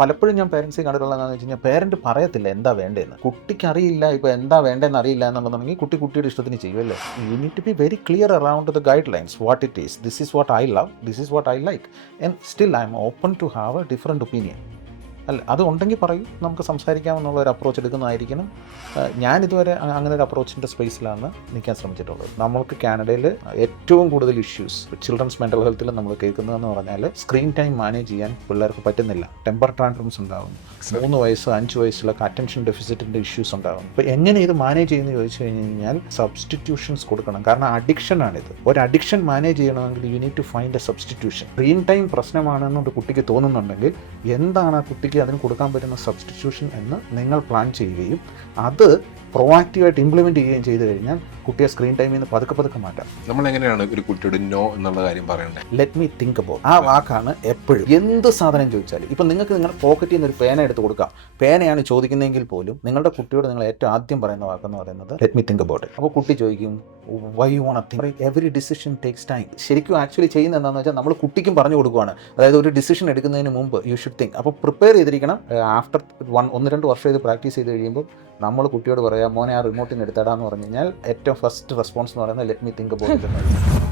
പലപ്പോഴും ഞാൻ പേരൻസിൽ കണ്ടിട്ടുള്ളതെന്ന് വെച്ച് കഴിഞ്ഞാൽ പേരൻറ്റ് പറയത്തില്ല എന്താ വേണ്ടതെന്ന്. കുട്ടിക്ക് അറിയില്ല, ഇപ്പോൾ എന്താ വേണ്ടതെന്ന് അറിയില്ല എന്നുണ്ടെന്നുണ്ടെങ്കിൽ കുട്ടി കുട്ടിയുടെ ഇഷ്ടത്തിന് ചെയ്യുമല്ലേ. You need to be very clear around the guidelines what it is. This is what I love, this is what I like, and still I'm open to have a different opinion. അല്ല, അത് ഉണ്ടെങ്കിൽ പറയൂ, നമുക്ക് സംസാരിക്കാമെന്നുള്ള ഒരു approach എടുക്കുന്നതായിരിക്കണം. ഞാനിതുവരെ അങ്ങനെ ഒരു അപ്രോച്ചിൻ്റെ സ്പേസിലാണ് നിൽക്കാൻ ശ്രമിച്ചിട്ടുള്ളത്. നമ്മൾക്ക് കാനഡയിൽ ഏറ്റവും കൂടുതൽ ഇഷ്യൂസ് ചിൽഡ്രൻസ് മെൻ്റൽ ഹെൽത്തിൽ നമ്മൾ കേൾക്കുന്നതെന്ന് പറഞ്ഞാൽ സ്ക്രീൻ ടൈം മാനേജ് ചെയ്യാൻ പിള്ളേർക്ക് പറ്റുന്നില്ല. ടെമ്പർ ടാൻട്രംസ് ഉണ്ടാകും, 3 വയസ്സ് 5 വയസ്സിലൊക്കെ അറ്റൻഷൻ ഡെഫിസിറ്റിൻ്റെ ഇഷ്യൂസ് ഉണ്ടാകും. അപ്പോൾ എങ്ങനെ ഇത് മാനേജ് ചെയ്യുമെന്ന് ചോദിച്ചു കഴിഞ്ഞ് കഴിഞ്ഞാൽ സബ്സ്റ്റിറ്റ്യൂഷൻസ് കൊടുക്കണം. കാരണം അഡിക്ഷനാണിത്. ഒരു അഡിക്ഷൻ മാനേജ് ചെയ്യണമെങ്കിൽ you need to find a substitution. Screen time പ്രശ്നമാണെന്നൊരു കുട്ടിക്ക് തോന്നുന്നുണ്ടെങ്കിൽ എന്താണ് ആ കുട്ടിക്ക് അതിന് കൊടുക്കാൻ പറ്റുന്ന സബ്സ്റ്റിറ്റ്യൂഷൻ എന്ന് നിങ്ങൾ പ്ലാൻ ചെയ്യുകയും അത് പ്രൊആക്റ്റീവായിട്ട് ഇംപ്ലിമെൻറ്റ് ചെയ്യുകയും ചെയ്തു കഴിഞ്ഞാൽ കുട്ടിയെ സ്ക്രീൻ ടൈമിൽ നിന്ന് പതുക്കെ മാറ്റാം. നമ്മൾ എങ്ങനെയാണ് ഒരു കുട്ടിയോട് നോ എന്നുള്ള കാര്യം പറയേണ്ടത്? Let me think about. ആ വാക്കാണ് എപ്പോഴും എന്ത് സാധനം ചോദിച്ചാലും. ഇപ്പം നിങ്ങൾക്ക് നിങ്ങളുടെ പോക്കറ്റിൽ നിന്ന് ഒരു പേന എടുത്ത് കൊടുക്കാം, പേനയാണ് ചോദിക്കുന്നതെങ്കിൽ പോലും നിങ്ങളുടെ കുട്ടിയോട് നിങ്ങൾ ഏറ്റവും ആദ്യം പറയുന്ന വാക്കെന്ന് പറയുന്നത് let me think about it. അപ്പോൾ കുട്ടി ചോദിക്കും why you want think. Every decision takes time. ശരിക്കും ആക്ച്വലി ചെയ്യുന്നത് എന്താണെന്ന് വെച്ചാൽ നമ്മൾ കുട്ടിക്കും പറഞ്ഞു കൊടുക്കുകയാണ്. അതായത് ഒരു ഡിസിഷൻ എടുക്കുന്നതിന് മുമ്പ് യു ഷുഡ് തിങ്ക്. അപ്പോൾ പ്രിപ്പയർ ചെയ്തിരിക്കണം. ആഫ്റ്റർ 1-2 വർഷം ഇത് പ്രാക്ടീസ് ചെയ്ത് കഴിയുമ്പോൾ നമ്മൾ കുട്ടിയോട് പറയാം, മോനെ ആ റിമോട്ടിന് എടുത്തടാന്ന് പറഞ്ഞു കഴിഞ്ഞാൽ ഏറ്റവും ഫസ്റ്റ് റെസ്പോൺസ് എന്ന് പറയുന്നത് let me think about it.